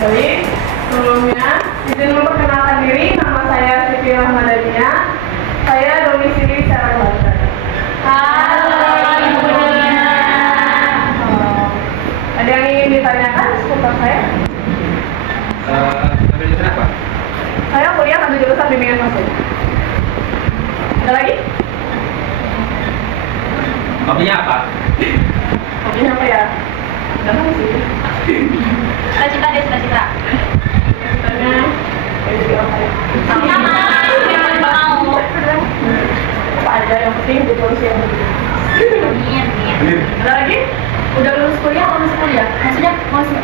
Baik, sebelumnya izin memperkenalkan diri, nama saya Siti Rahmadania. Saya domisili secara Banten. Halo ibunya. Ada yang ingin ditanyakan seputar saya? Ambil jurusan apa? Saya kuliah ambil jurusan bimbingan masuk. Ada lagi? Hobinya apa? Hobinya apa ya? Gampang sih. Cita-cita deh, cita-cita. Tanya, jadi apa ya? Sama, yang mau. Apa aja yang penting betul sih yang penting. Ada lagi? Udah lulus kuliah atau masih kuliah? Maksudnya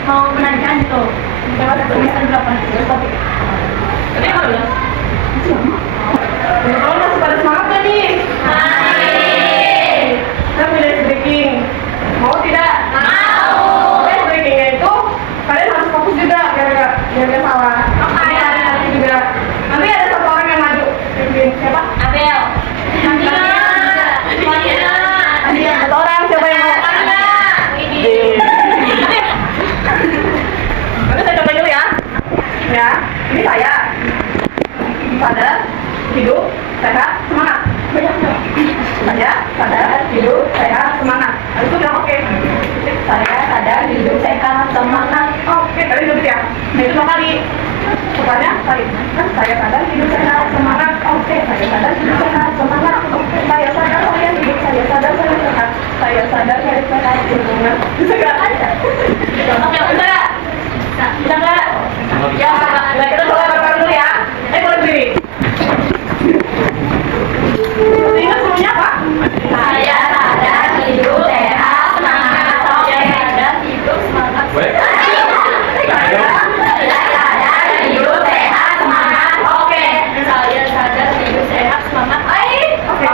mau menanyakan gitu. Semester berapa? Semester 3. Tadi apa ya? Teman-teman masih pada semangat gak nih? Kita pilih breaking. Mau tidak? Mau. Oke, breakingnya itu kalian harus fokus juga biar gak salah. Nanti juga. Nanti ada satu orang yang maju. Pimpin siapa? Abel. Satu orang siapa yang mau? Nanti saya coba dulu ya. Ya, ini saya. Sadar, hidup, sehat, semangat. Saya sadar, hidup, sehat, semangat. Habis itu bilang oke. Saya sadar, hidup, sehat, semangat. Oke, tadi dulu ya. Nah itu 2 kali. Pertanyaan kali. Saya sadar, hidup, sehat, semangat. Oke, saya sadar, hidup, sehat, semangat. Oke, saya sadar, saya hidup, saya sadar, saya sehat. Saya sadar, saya sehat, semangat. Bisa gak? Oke, bisa gak? Bisa gak? Ya, nah kita coba bareng-bareng dulu ya. Boleh berdiri. Masih ingat semuanya apa? Saya sadar, hidup, sehat, semangat. Saya sadar, hidup, semangat. Boleh? Saya sadar, hidup, sehat, semangat. Oke. Saya sadar, hidup, sehat, semangat. Baik. Oke.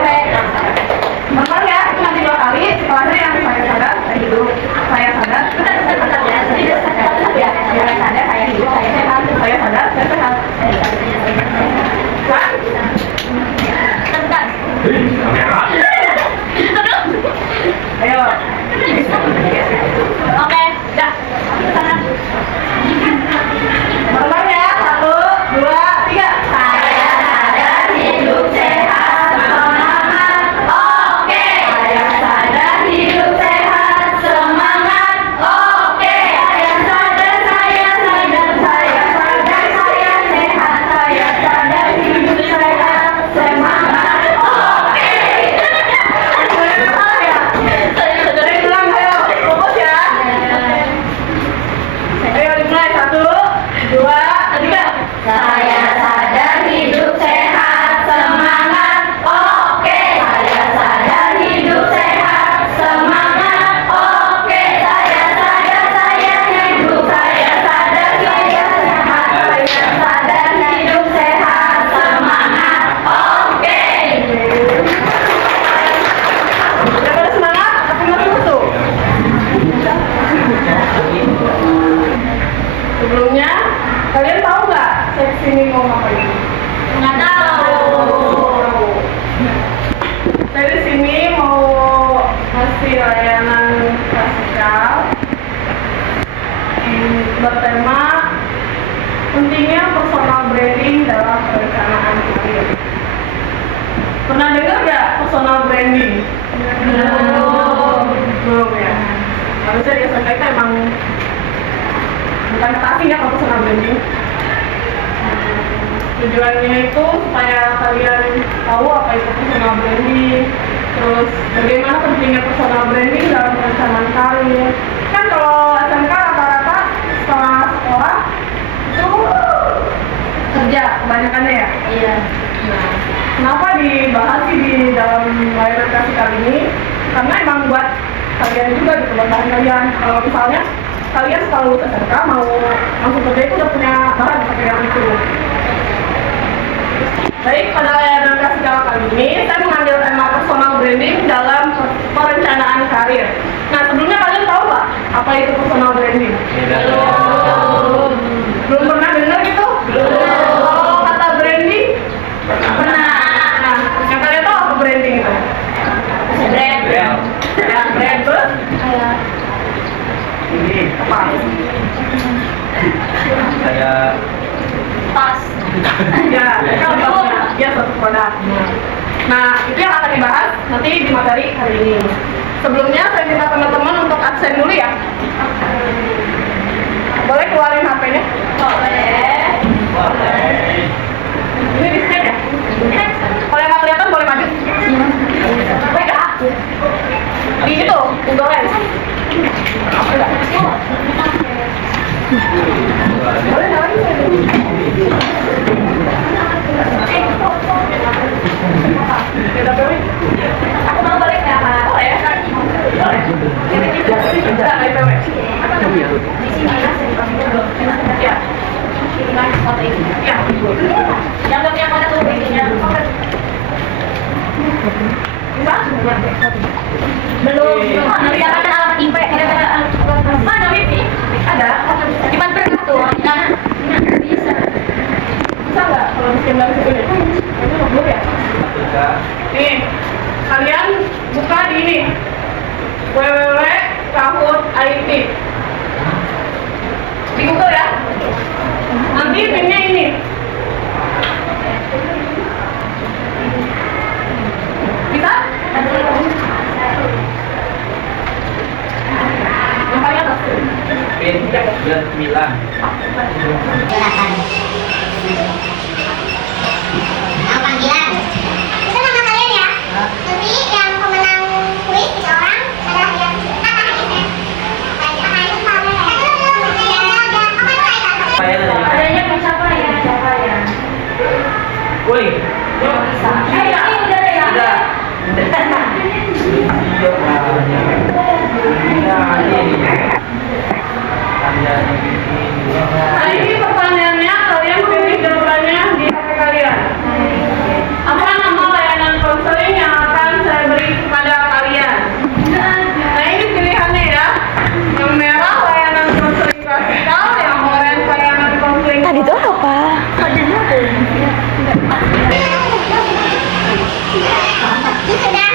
Teman-teman ya, itu nanti 2 kali. Setelahnya yang saya sadar, saya hidup, saya sadar. Saya sadar, saya hidup, saya sehat. Saya sadar, saya sehat. Kan? Sebentar. Kamera. Ayo. Oke, dah. Sana. Teman-teman ya, 1, 2, 3. Saya sadar, hidup, sehat, semangat. Oke. Saya sadar, hidup, sehat, semangat. Oke. Saya sadar, saya sadar, saya sadar, saya sehat, saya sadar, hidup, sehat, semangat. Oke. Saya sadar, Saya bilang, ayo, fokus ya. Ayo dimulai, 1, 2, 3. Saya sadar, hidup, sehat, semangat. Oke. Saya sadar, hidup, sehat, semangat. Oke. Saya sadar, saya hidup, saya sadar, saya sehat, saya sadar, hidup, sehat, semangat. Oke. Udah pada semangat? Tapi masih butuh? Sebelumnya, kalian tahu nggak saya kesini mau ngapain? Nggak tahu. Saya di sini mau ngasih layanan klasikal bertema pentingnya personal branding dalam perencanaan karir. Pernah dengar nggak personal branding? Belum ya. Harusnya di SMK kita emang bukan kata asing ya kalau personal branding. Tujuannya itu supaya kalian tahu apa itu personal branding, terus bagaimana pentingnya personal branding dalam perencanaan karir. Kan kalau SMK rata-rata setelah sekolah itu kerja kebanyakannya ya. Iya. Nah, kenapa dibahas sih di dalam layanan kasih kali ini? Karena emang buat kalian juga gitu, buat bahan kalian. Kalau misalnya kalian setelah lulus SMK mau langsung kerja itu udah punya bahan pekerjaan itu. Baik, pada layanan kasih kali ini saya mengambil tema personal branding dalam perencanaan karir. Nah, sebelumnya kalian tahu nggak apa itu personal branding? Belum pernah dengar gitu? Kalau kata branding? Pernah. Nah, yang kalian tahu apa branding itu? Brand. Ya, brand terus? Kayak Ini apa? Saya Tas. Ya, ya satu produk. Nah, itu yang akan dibahas nanti di materi hari ini. Sebelumnya saya minta teman-teman untuk absen dulu ya. Boleh keluarin HP-nya? Boleh. Ini di scan ya? Kalau yang nggak kelihatan boleh maju. Baik ya? Di itu, Google Lens. Boleh nyalain saya dulu. Kita pilih. Aku mau balik ya, Kak. Boleh ya? Boleh. Enggak, nggak pilih. Di sini Mas, di kampung. Ya. Kirimkan foto ini. Ya. Yang mana tuh ininya? Bisa? Belum. Nanti akan alamat IP. Mana Wifi? Ada. Di mana pernah tuh? Nah, bisa. Bisa nggak kalau miskin dari situ nih? Ini belum ya? Nih, kalian buka di ini www.kahoot.it di Google ya. Nanti pinnya ini. Bisa? Yang paling atas. pin 9. Yang panggilan. Itu nama kalian ya. Nanti yang pemenang kuis 3 orang adalah yang Adanya siapa ya? Siapa ya? Woi. Ini udah ada ya? Udah. Nah, ini pertanyaannya, kalian pilih jawabannya di HP kalian. Apa nama layanan konseling yang akan saya beri kepada kalian? Nah, ini pilihannya ya. Yang merah layanan konseling klasikal, yang oranye layanan konseling. Tadi itu apa? sudah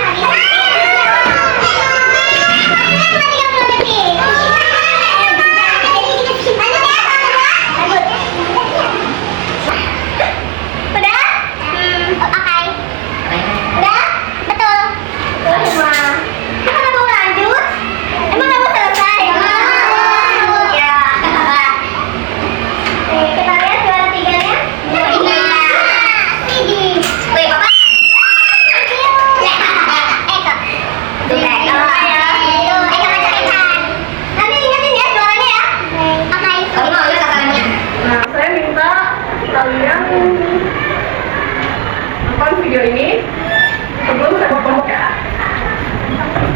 Nah, saya minta kalian nonton video ini sebelum saya kelompok ya.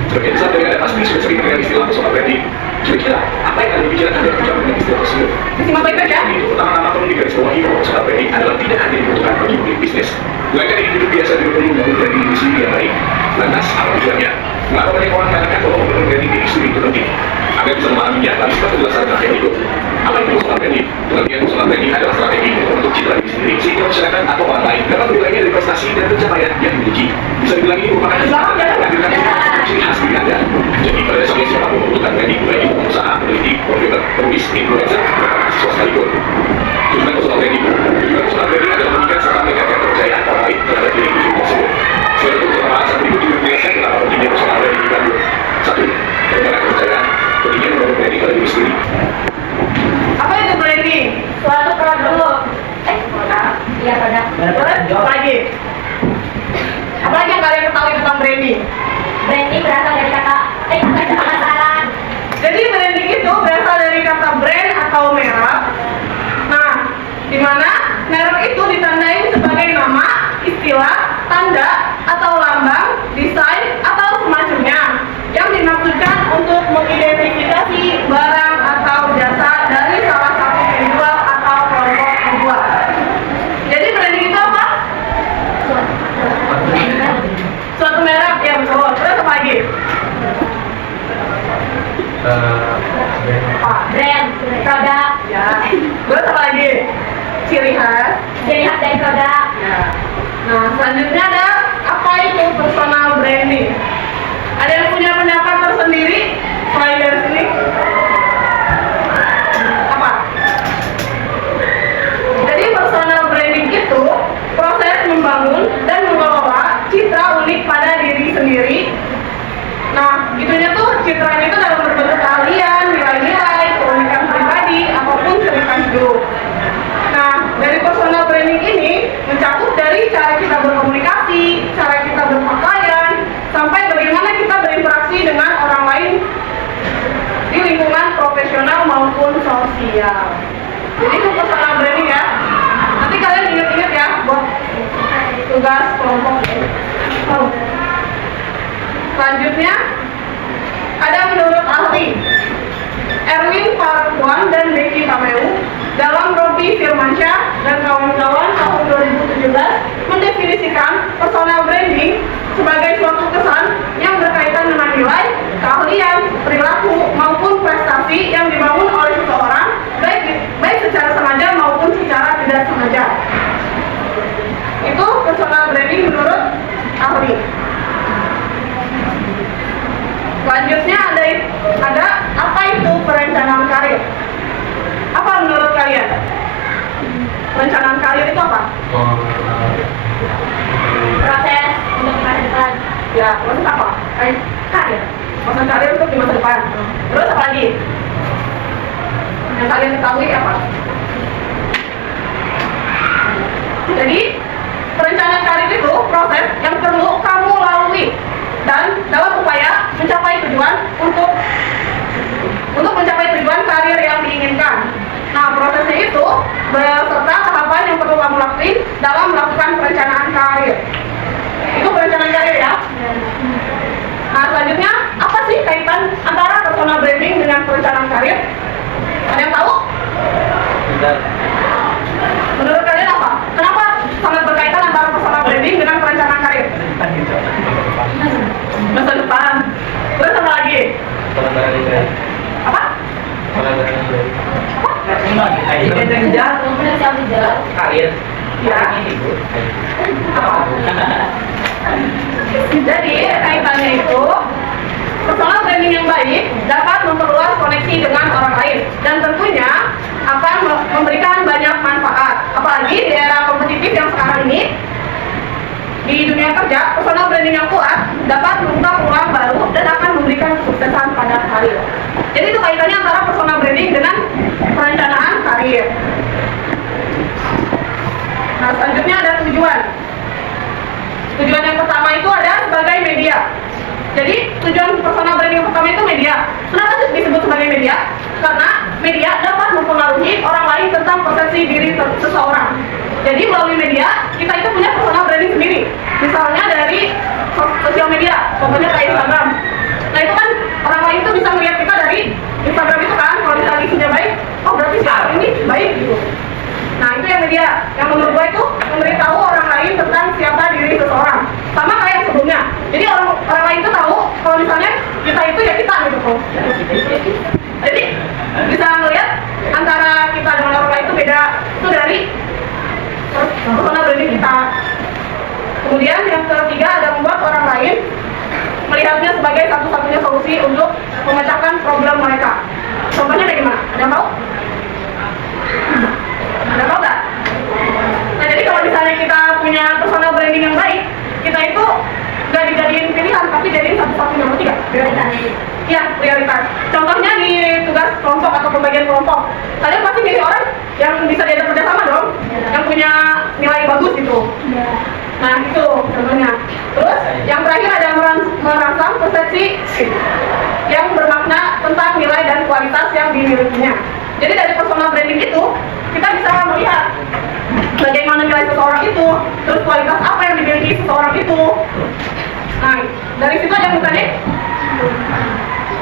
Sebagian besar dari Anda pasti sudah sering mendengar istilah personal branding. Kira-kira apa yang Anda pikirkan Anda ketika mendengar istilah tersebut? Disimak baik-baik ya. Itu pertama-tama perlu digarisbawahi bahwa personal branding adalah tidak hanya dibutuhkan bagi pemilik bisnis. Melainkan individu biasa juga perlu membangun branding diri sendiri yang baik. Lantas, apa tujuannya? Mengapa banyak orang mengatakan bahwa membangun branding diri sendiri itu penting? Agar bisa memahaminya, lalu setelah penjelasan tentang berikut. Apa itu personal branding? Pengertian personal branding adalah strategi untuk membentuk citra diri sendiri sehingga masyarakat atau orang lain dapat menilainya dari prestasi dan pencapaian yang dimiliki. Bisa dibilang ini merupakan ciri khas diri Anda. Jadi pada dasarnya siapapun membutuhkan branding, baik itu pengusaha, peneliti, programmer, penulis, influencer, bahkan mahasiswa sekalipun. Tujuan personal branding adalah memberikan serta meningkatkan kepercayaan orang lain terhadap diri individu tersebut. Selain itu, beberapa alasan berikut juga menjelaskan kenapa pentingnya personal branding dibangun. 1. Peningkatan kepercayaan. Pentingnya membangun branding pada diri sendiri. Apa itu branding? Suatu produk. Iya, pada. Boleh? Apa lagi? Apa lagi yang kalian ketahui tentang branding? Branding berasal dari kata pemasaran. Jadi branding itu berasal dari kata brand atau merek. Nah, di mana merek itu ditandai sebagai nama, istilah, tanda, atau lambang, desain, atau semacamnya yang dimaksudkan untuk mengidentifikasi barang atau jasa dari salah satu penjual atau kelompok penjual. Jadi branding itu apa? Suatu merek, ya betul. Terus apa lagi? Brand, produk, Ya. Terus apa lagi? Ciri khas. ciri khas dari produk. Ya. Nah, selanjutnya ada apa itu personal branding? Ada yang punya pendapat tersendiri selain dari sini? Apa? sosial. Jadi itu personal branding ya. Nanti kalian ingat-ingat ya buat tugas kelompok. Selanjutnya ada menurut ahli Erwin Parkuan dan Becky Tameu dalam Robi Firmansyah dan kawan-kawan tahun 2017 mendefinisikan personal branding sebagai suatu kesan yang berkaitan dengan nilai, keahlian, perilaku maupun prestasi yang dibangun oleh seseorang baik secara sengaja maupun secara tidak sengaja. Itu personal branding menurut ahli. Selanjutnya ada apa itu perencanaan karir? Apa menurut kalian? Perencanaan karir itu apa? Proses untuk masa depan. Ya, proses apa? Karir. Proses karir untuk di masa depan. Terus apa lagi? Yang kalian ketahui apa? Jadi, perencanaan karir itu proses yang perlu kamu lalui dan dalam upaya mencapai tujuan untuk mencapai tujuan karir yang diinginkan. Nah, prosesnya itu beserta tahapan yang perlu kamu lakukan dalam melakukan perencanaan karir. Itu perencanaan karir ya. Nah, selanjutnya apa sih kaitan antara personal branding dengan perencanaan karir? Ada yang tahu? Tidak. Menurut kalian apa? Kenapa sangat berkaitan antara personal branding dengan perencanaan karir? Masa depan. Terus apa lagi? Apa? Potensial tidak. Karir. Ya. Apa? Jadi kaitannya itu personal branding yang baik dapat memperluas koneksi dengan orang lain dan tentunya akan memberikan banyak manfaat. Apalagi di era kompetitif yang sekarang ini, di dunia kerja, personal branding yang kuat dapat membuka peluang baru dan akan memberikan kesuksesan pada karir. Jadi itu kaitannya antara personal branding dengan perencanaan karir. Nah, selanjutnya ada tujuan. Tujuan yang pertama itu ada sebagai media. Jadi tujuan personal branding yang pertama itu media. Kenapa sih disebut sebagai media? Karena media dapat mempengaruhi orang lain tentang persepsi diri seseorang. Jadi melalui media kita itu punya personal branding sendiri. Misalnya dari sosial media, contohnya kayak Instagram. Nah itu kan orang lain tuh bisa melihat kita dari Instagram itu kan. Kalau misalnya isinya baik, oh berarti si orang ini baik gitu. Nah itu yang media. Yang menurut gue itu memberitahu orang lain tentang siapa diri seseorang. Sama kayak yang sebelumnya. Jadi orang lain tuh tahu kalau misalnya kita itu ya kita gitu kok. Jadi bisa melihat antara kita dengan orang lain itu beda. Itu dari personal branding kita. Kemudian yang ketiga ada membuat orang lain melihatnya sebagai satu-satunya solusi untuk memecahkan problem mereka. Contohnya kayak gimana? Ada yang tahu? Ada tahu nggak? Nah jadi kalau misalnya kita punya personal branding yang baik, kita itu nggak dijadiin pilihan, tapi jadiin satu-satunya. Berarti nggak? Prioritas. Iya, prioritas. Contohnya di tugas kelompok atau pembagian kelompok, kalian pasti milih orang yang bisa diajak kerjasama dong, yang punya nilai bagus gitu. Nah itu contohnya. Terus yang terakhir ada merangsang persepsi yang bermakna tentang nilai dan kualitas yang dimilikinya. Jadi dari personal branding itu kita bisa melihat bagaimana nilai seseorang itu, terus kualitas apa yang dimiliki seseorang itu. Nah dari situ ada bukan nih?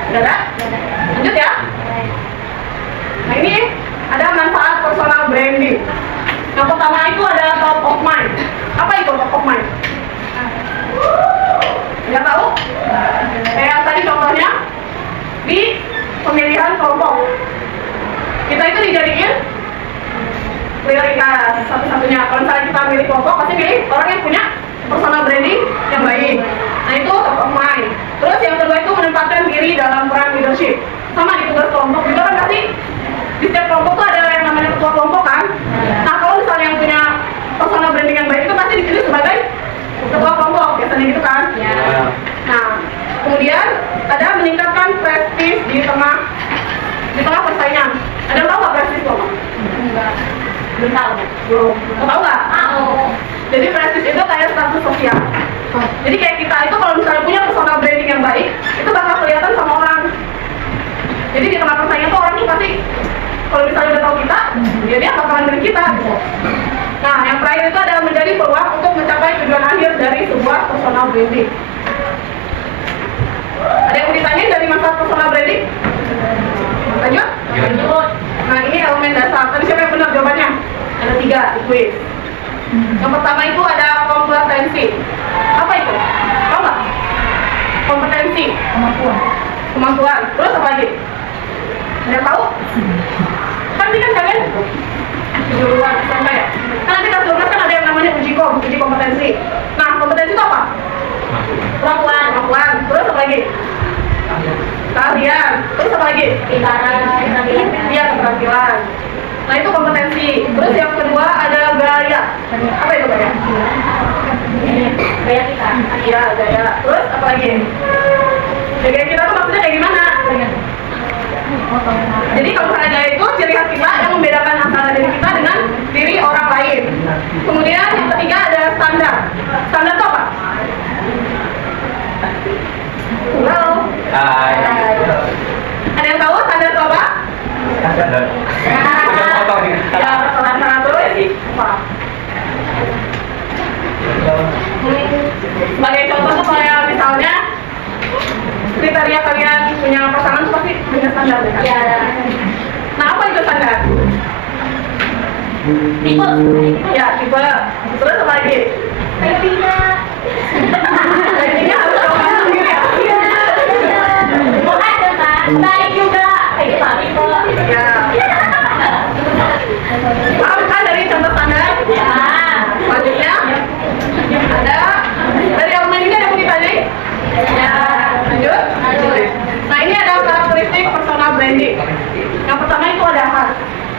Udah ada? Lanjut ya. Nah ini ada manfaat personal branding. Yang pertama itu ada top of mind. Apa itu top of mind? Nggak tahu? Kayak tadi contohnya di pemilihan kelompok. Kita itu dijadiin prioritas satu-satunya. Kalau misalnya kita milih kelompok, pasti pilih orang yang punya personal branding yang baik. Nah itu top of mind. Terus yang kedua itu menempatkan diri dalam peran leadership. Sama di tugas kelompok juga kan pasti di setiap kelompok tuh ada yang namanya ketua kelompok kan. Nah kalau misalnya yang punya personal branding yang baik itu pasti dipilih sebagai ketua kelompok biasanya gitu kan. Nah kemudian ada meningkatkan prestis di tengah persaingan. Ada yang tahu nggak prestis itu? Enggak. Belum tahu. Belum. Tahu nggak? Tahu. Jadi prestis itu kayak status sosial. Jadi kayak kita itu kalau misalnya punya personal branding yang baik, itu bakal kelihatan sama orang. Jadi di tengah persaingan tuh orang tuh pasti kalau Jadi apa bakalan dari kita. Nah, yang terakhir itu adalah menjadi peluang untuk mencapai tujuan akhir dari sebuah personal branding. Ada yang mau ditanyain dari masalah personal branding? Lanjut? Lanjut. Nah, ini elemen dasar. Tadi siapa yang benar jawabannya? Ada 3 di kuis. Yang pertama itu ada kompetensi. Apa itu? Tahu nggak? Kompetensi. Kemampuan. Terus apa lagi? Ada yang tahu? Kan ini kan kalian kejuruan sampai ya. Kan nanti kelas 12 kan ada yang namanya uji kompetensi. Nah, kompetensi itu apa? Kemampuan. Terus apa lagi? Keahlian. Terus apa lagi? Iya, keterampilan. Nah, itu kompetensi. Terus yang kedua ada gaya. Apa itu gaya? Gaya kita. Iya, gaya. Terus apa lagi? Gaya kita tuh maksudnya kayak gimana? Jadi kalau misalnya gaya itu ciri khas kita yang membedakan antara diri kita dengan diri orang lain. Kemudian yang ketiga ada standar. Standar itu apa? Halo. Hai. Ada yang tahu standar itu apa? Ya, standar terus. Sebagai contoh tuh kayak misalnya kriteria kalian punya pasangan tuh pasti punya standar kan? Ya. Nah, apa itu standar? Tipe. Ya, tipe. Terus apa lagi? Ratingnya. Ratingnya harus kamu sendiri ya? Ada kan? Baik juga. Tipe. Ya. Paham kan dari contoh standar? Ya. Selanjutnya ada dari elemen ini ada yang mau ditanyain? Ya. Lanjut? Nah, ini ada karakteristik personal branding. Yang pertama itu ada khas.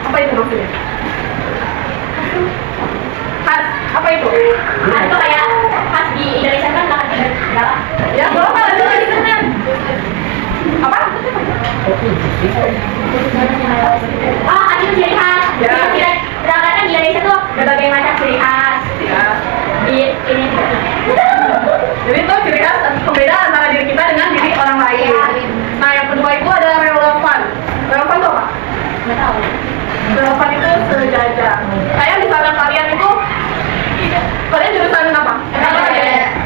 Apa itu maksudnya? Khas. Apa itu? Khas itu kayak khas di Indonesia kan makan enggak? Ya, kalau kan ada apa? Oh, ada ciri khas. Ya. Sedangkan kan di Indonesia tuh berbagai macam ciri khas. Ya. Di ini. Jadi itu ciri khas pembeda antara diri kita dengan diri orang lain. Nah, yang kedua itu ada relevan. Relevan itu apa? Nggak tahu. Relevan itu sejajar. Kayak misalnya kalian jurusan apa?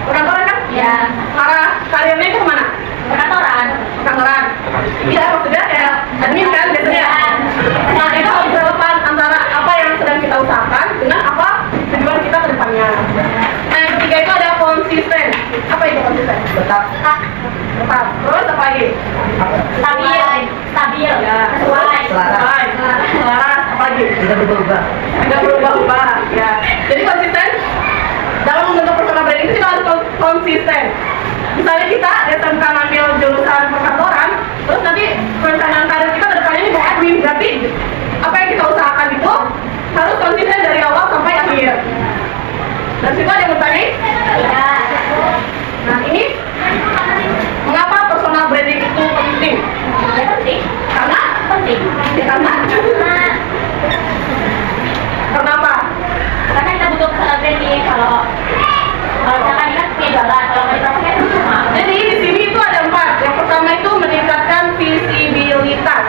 Perkantoran kan? Ya. Arah karirnya itu kemana? Perkantoran. Perkantoran. Iya, maksudnya kayak admin kan biasanya. Nah, itu harus relevan antara apa yang sedang kita usahakan dengan apa tujuan kita ke depannya. Nah, yang ketiga itu ada konsisten. Apa itu konsisten? Tetap. Terus apa lagi? Stabil. Ya. Sesuai. Selaras. Apa lagi? Tidak berubah. Tidak berubah-ubah. Ya. Jadi konsisten dalam membentuk personal branding itu kita harus konsisten. Misalnya kita SMK ngambil jurusan perkantoran, terus nanti perencanaan karir kita ke depannya ini mau admin, berarti apa yang kita usahakan itu harus konsisten dari awal sampai akhir. Dan situ ada yang bertanya? Ya. Nah, ini mengapa personal branding itu penting? Ya penting. Karena Penting. karena apa? Karena kita butuh personal branding. Kalau misalkan kita punya jualan, kalau mau dipromosikan itu cuma. Jadi di sini itu ada 4. Yang pertama itu meningkatkan visibilitas.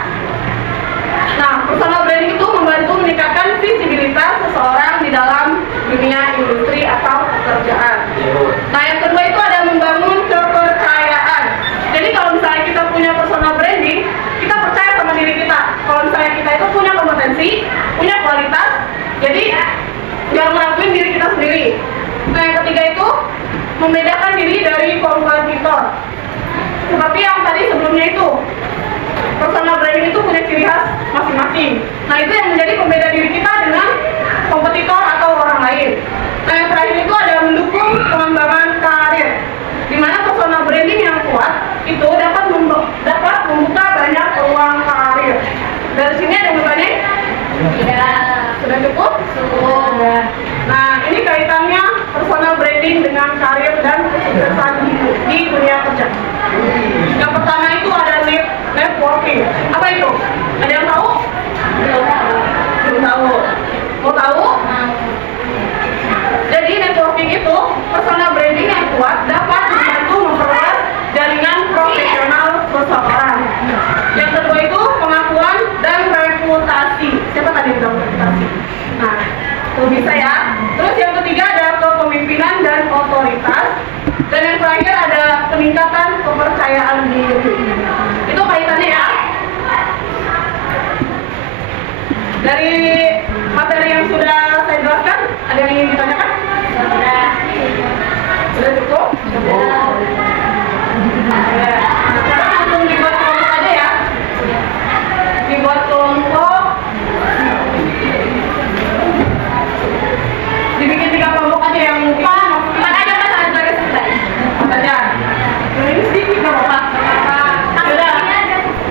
Nah, personal branding itu membantu meningkatkan visibilitas seseorang di dalam dunia industri atau pekerjaan. Nah, yang kedua itu ada membangun kepercayaan. Jadi kalau misalnya kita punya personal branding, kita percaya sama diri kita. Kalau misalnya kita itu punya kompetensi, punya kualitas, jadi jangan meragukan diri kita sendiri. Nah, yang ketiga itu membedakan diri dari kompetitor. Seperti yang tadi sebelumnya itu, personal branding itu punya ciri khas masing-masing. Nah, itu yang menjadi pembeda diri kita dengan kompetitor atau orang lain. Nah, yang terakhir itu ada mendukung pengembangan karir, di mana personal branding yang kuat itu dapat membuka banyak peluang karir. Dari sini ada yang bertanya? Ya. Sudah cukup? Sudah. Nah, ini kaitannya personal branding dengan karir dan kesuksesan di dunia kerja. Yang pertama itu ada networking. Apa itu? Ada yang tahu? Belum tahu. Mau tahu? Jadi networking itu personal branding yang kuat dapat membantu memperluas jaringan profesional seseorang. Yang kedua itu pengakuan dan reputasi. Siapa tadi yang bilang reputasi? Tuh bisa ya. Terus yang ketiga ada kepemimpinan dan otoritas. Dan yang terakhir ada peningkatan kepercayaan diri. Itu kaitannya ya. Dari materi yang sudah saya jelaskan, ada yang ingin ditanyakan? Sudah cukup? Sudah. Ya. Sekarang langsung dibuat kelompok aja ya. Dibuat kelompok. Dibikin 3 kelompok aja yang lupa. Mana aja mas ada tugas selesai. Saja. Ini sedikit nggak apa-apa. Sudah.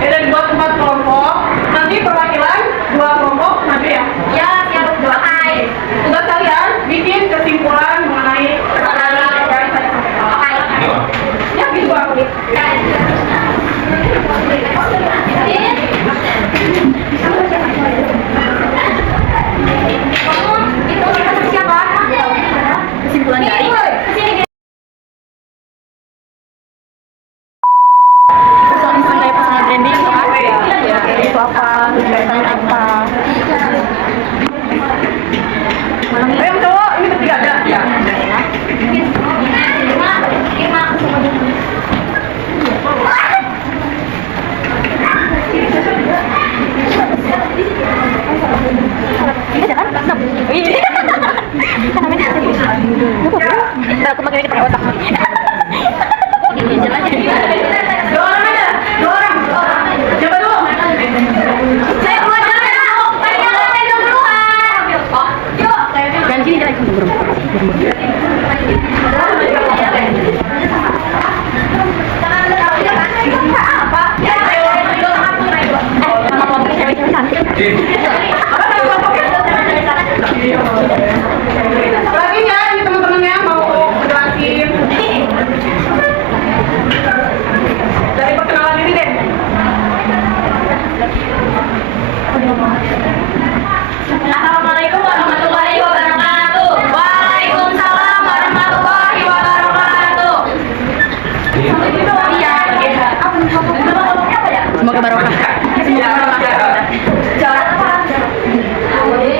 Sudah dibuat 4 kelompok. Nanti perwakilan 2 kelompok maju ya. Ya, siap dua kali. Tugas kalian bikin kesimpulan mengenai kesalahan yang saya sampaikan. Ya, gitu aku. Itu siapa? Kesimpulan dari personal kayak personal branding itu apa ya? Itu apa? Kaitannya apa? Ayo yang cowok, ini ketiga ada. Ya. Ini jangan enam. Ini kan namanya apa sih? Aku pakai ini pakai otak. Jalan aja. 2 orang aja. 2 orang. Coba dulu. Saya buat jalan dulu. Saya duluan. Yuk. Dan sini jalan burung. Apa? Sama kelompok cewek-cewek cantik. Apa nama kelompoknya? Selanjutnya, ini teman-temannya mau jelasin dari perkenalan diri deh. Assalamualaikum warahmatullahi wabarakatuh. Waalaikumsalam warahmatullahi wabarakatuh. Iya. Apa ya? Semoga barokah. Semoga barokah.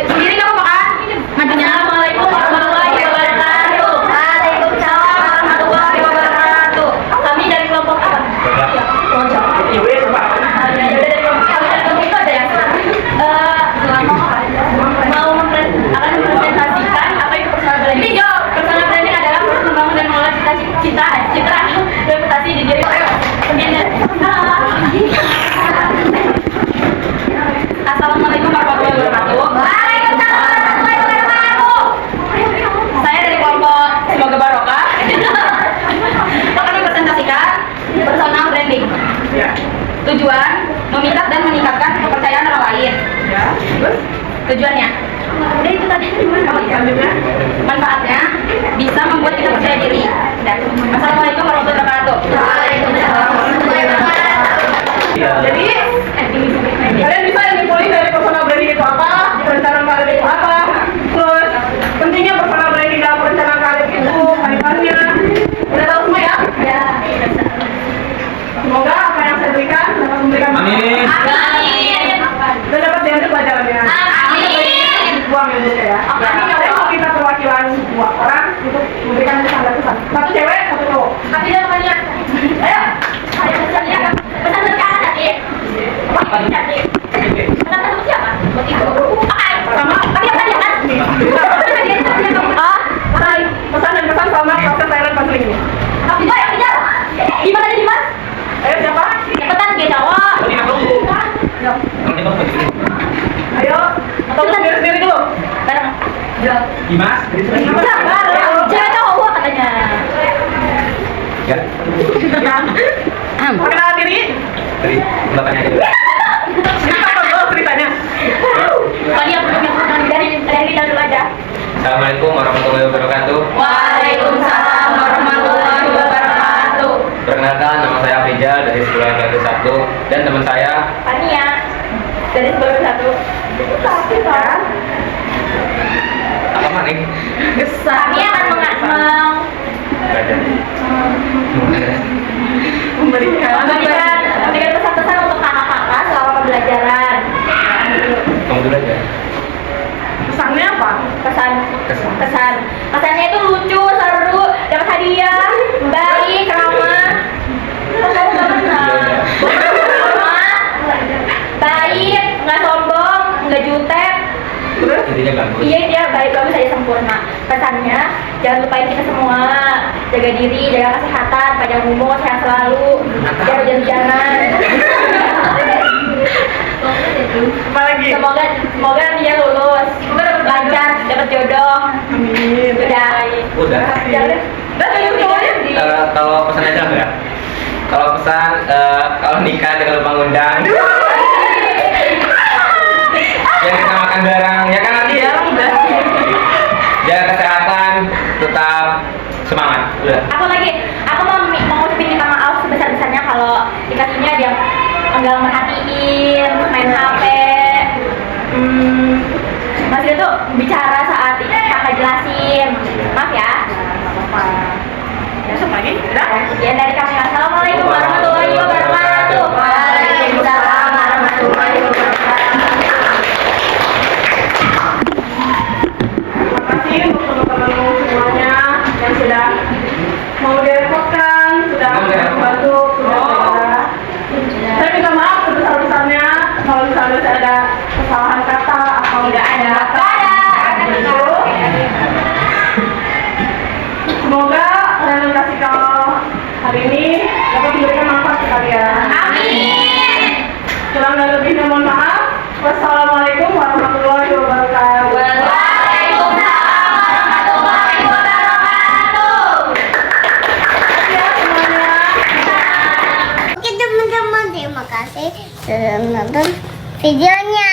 Sendiri kamu makan? Majunya. Assalamualaikum warahmatullahi wabarakatuh. Waalaikumsalam warahmatullahi wabarakatuh. Kami dari kelompok apa? Iwe coba. Itu ada yang mau akan mempresentasikan apa itu personal branding. Ini jawab, personal branding adalah proses membangun dan mengelola citra reputasi di diri. Assalamualaikum warahmatullahi wabarakatuh. Waalaikumsalam warahmatullahi wabarakatuh. Saya dari kelompok Semoga Barokah. Akan mempresentasikan personal branding. Ya. Tujuan memikat dan meningkatkan kepercayaan orang lain. Ya. Terus? Tujuannya? Udah itu tadi. Selanjutnya. Manfaatnya bisa membuat kita percaya diri. Dan Assalamualaikum warahmatullahi wabarakatuh. Waalaikumsalam warahmatullahi wabarakatuh. Jadi, kalian bisa nyimpulin dari personal branding itu apa, perencanaan karir itu apa, terus pentingnya personal branding dalam perencanaan karir itu, kalimatnya. Udah tahu semua ya? Ya. Semoga apa yang saya berikan dapat memberikan Amin. Amin. dan dapat diambil pelajarannya. Amin. Buang ya, Bu, ya. Saya mau kita perwakilan 2 orang untuk memberikan pesan-pesan. 1 cewek, 1 cowok. Tapi dia banyak. Ayo. Saya pesannya pesan dari kakak tadi. Apa tadi? Pesan untuk siapa? Buat ibu. Sama. Tapi apa dia kan? Ah, Pesan, pesan dan pesan sama proses silent counseling ini. tapi banyak kejar. Gimana tadi mas? Ayo siapa? Cepetan dia cowok. Ayo. Atau sendiri-sendiri dulu. Bareng. Dimas. Cewek cowok katanya. Ya. Perkenalan diri. Dari belakangnya aja. Cerita apa dulu ceritanya? Kalian belum dari dulu aja. Assalamualaikum warahmatullahi wabarakatuh. Waalaikumsalam warahmatullahi wabarakatuh. Perkenalkan, nama saya Afrizal dari sekolah Negeri 1 dan teman saya Fania dari sebelah satu. apa maning? Fania akan Belajar. memberikan pesan-pesan untuk kakak-kakak selama pembelajaran. Kamu dulu aja. Pesannya apa? Kesannya itu lucu, seru, dapat hadiah, baik, ramah. Baik, nggak sombong, nggak jutek. Intinya bagus. Iya, dia baik-bagus aja sempurna. Pesannya, jangan lupain kita semua. Jaga diri, jaga kesehatan, panjang umur, sehat selalu. Jangan hujan-hujanan. Apalagi? Semoga dia lulus. Semoga dapat lancar, dapat jodoh. Amin. Udah. Kalau pesan aja enggak? Kalau pesan kalau nikah jangan lupa ngundang. Jangan kita makan bareng, ya kan nanti ya. Jaga kesehatan, tetap semangat. Udah. Aku mau ngucapin minta maaf sebesar-besarnya kalau dikasihnya dia enggak merhatiin, main HP. Masih itu bicara saat kakak jelasin. Maaf ya. Besok lagi? Udah? Ya dari kami, assalamualaikum warahmatullahi wabarakatuh. Waalaikumsalam warahmatullahi wabarakatuh. Terima kasih untuk teman-teman semuanya yang sudah mau direpotkan, sudah membantu, sudah. Saya minta maaf sebesar-besarnya kalau misalnya saya ada kesalahan kata atau Tidak ada. semoga realisasi kalau hari ini dapat memberikan manfaat ke kalian. Amin. Kurang dan lebihnya mohon maaf. Wassalamualaikum warahmatullahi wabarakatuh. Waalaikumsalam warahmatullahi wabarakatuh. Ya semuanya. Oke teman-teman, terima kasih sudah menonton videonya.